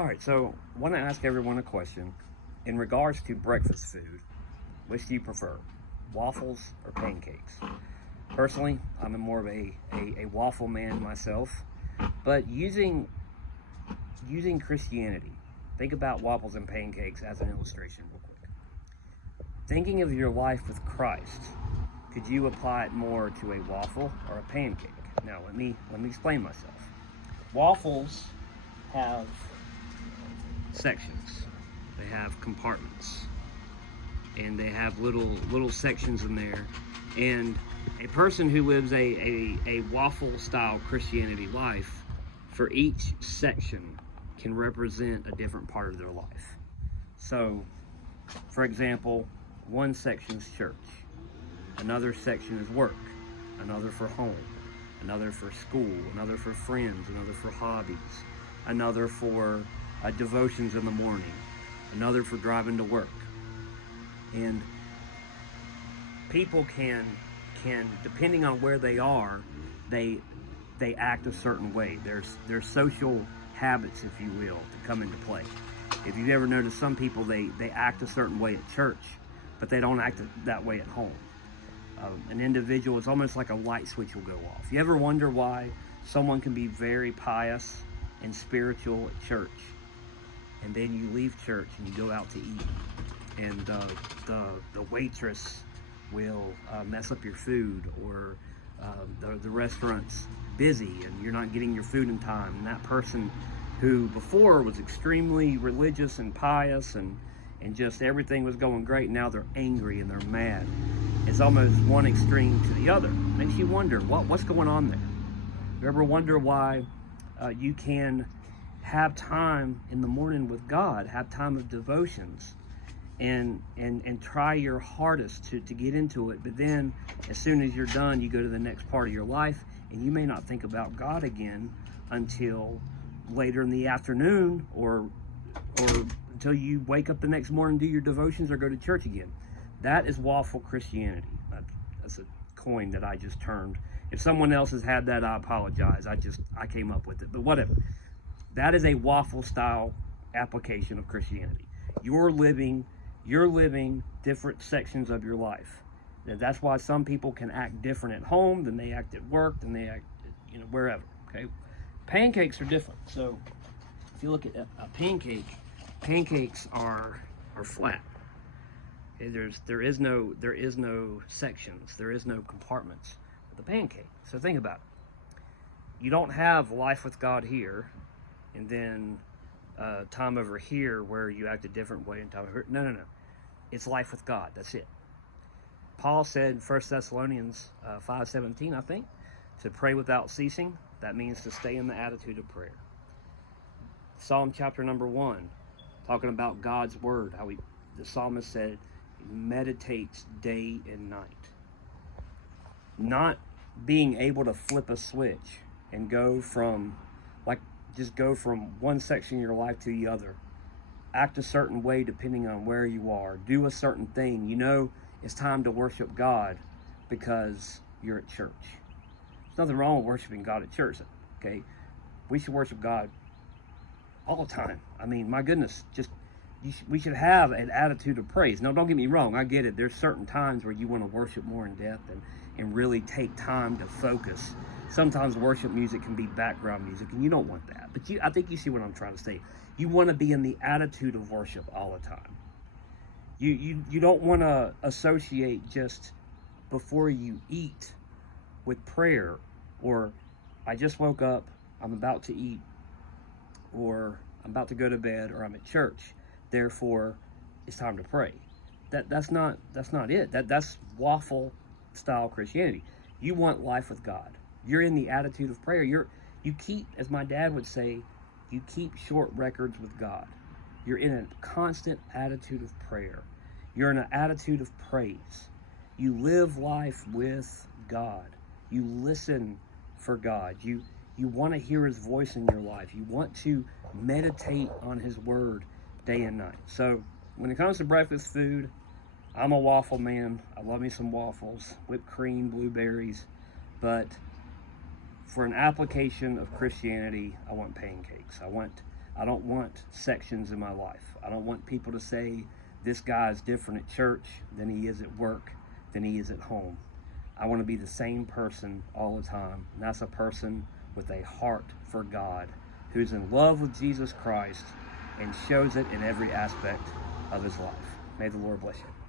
All right, so I want to ask everyone a question. In regards to breakfast food, which do you prefer, waffles or pancakes? Personally, I'm more of a waffle man myself, but using Christianity, think about waffles and pancakes as an illustration real quick. Thinking of your life with Christ, could you apply it more to a waffle or a pancake? Now, let me explain myself. Waffles have sections. They have compartments, and they have little sections in there. And a person who lives a waffle style Christianity life, for each section can represent a different part of their life. So, for example, one section is church, another section is work, another for home, another for school, another for friends, another for hobbies, another for devotions in the morning, another for driving to work. And people can depending on where they are, they act a certain way. There's social habits, if you will, to come into play. If you've ever noticed, some people they act a certain way at church, but they don't act that way at home. An individual, it's almost like a light switch will go off. You ever wonder why someone can be very pious and spiritual at church, and then you leave church and you go out to eat, and the waitress will mess up your food, or the restaurant's busy and you're not getting your food in time, and that person who before was extremely religious and pious and just everything was going great, now they're angry and they're mad. It's almost one extreme to the other. Makes you wonder what's going on there. You ever wonder why you can have time in the morning with God, have time of devotions, and try your hardest to get into it, but then as soon as you're done, you go to the next part of your life, and you may not think about God again until later in the afternoon, or until you wake up the next morning, do your devotions, or go to church again. That is waffle Christianity. That's a coin that I just turned. If someone else has had that, I apologize. I came up with it, but whatever. That is a waffle style application of Christianity. You're living different sections of your life. And that's why some people can act different at home than they act at work, than they act, wherever. Okay, pancakes are different. So if you look at a pancake, pancakes are flat. Okay, there is no sections, there is no compartments with the pancake. So think about it. You don't have life with God here, and then time over here where you act a different way, and time over here. No. It's life with God. That's it. Paul said in 1 Thessalonians 5:17, I think, to pray without ceasing. That means to stay in the attitude of prayer. Psalm chapter number 1, talking about God's word, how the psalmist said, he meditates day and night. Not being able to flip a switch and go from one section of your life to the other. Act a certain way depending on where you are. Do a certain thing. It's time to worship God because you're at church. There's nothing wrong with worshiping God at church, okay? We should worship God all the time. I mean, my goodness, we should have an attitude of praise. Now, don't get me wrong. I get it. There's certain times where you want to worship more in depth and really take time to focus. Sometimes worship music can be background music, and you don't want that. But I think you see what I'm trying to say. You want to be in the attitude of worship all the time. You don't want to associate just before you eat with prayer, or I just woke up, I'm about to eat, or I'm about to go to bed, or I'm at church, therefore it's time to pray. That's not it. That's waffle style Christianity. You want life with God. You're in the attitude of prayer. You keep, as my dad would say, you keep short records with God. You're in a constant attitude of prayer. You're in an attitude of praise. You live life with God. You listen for God. You want to hear his voice in your life. You want to meditate on his word day and night. So when it comes to breakfast food, I'm a waffle man. I love me some waffles, whipped cream, blueberries, but for an application of Christianity, I want pancakes. I want I don't want sections in my life. I don't want people to say this guy is different at church than he is at work, than he is at home. I want to be the same person all the time. And that's a person with a heart for God, who's in love with Jesus Christ and shows it in every aspect of his life. May the Lord bless you.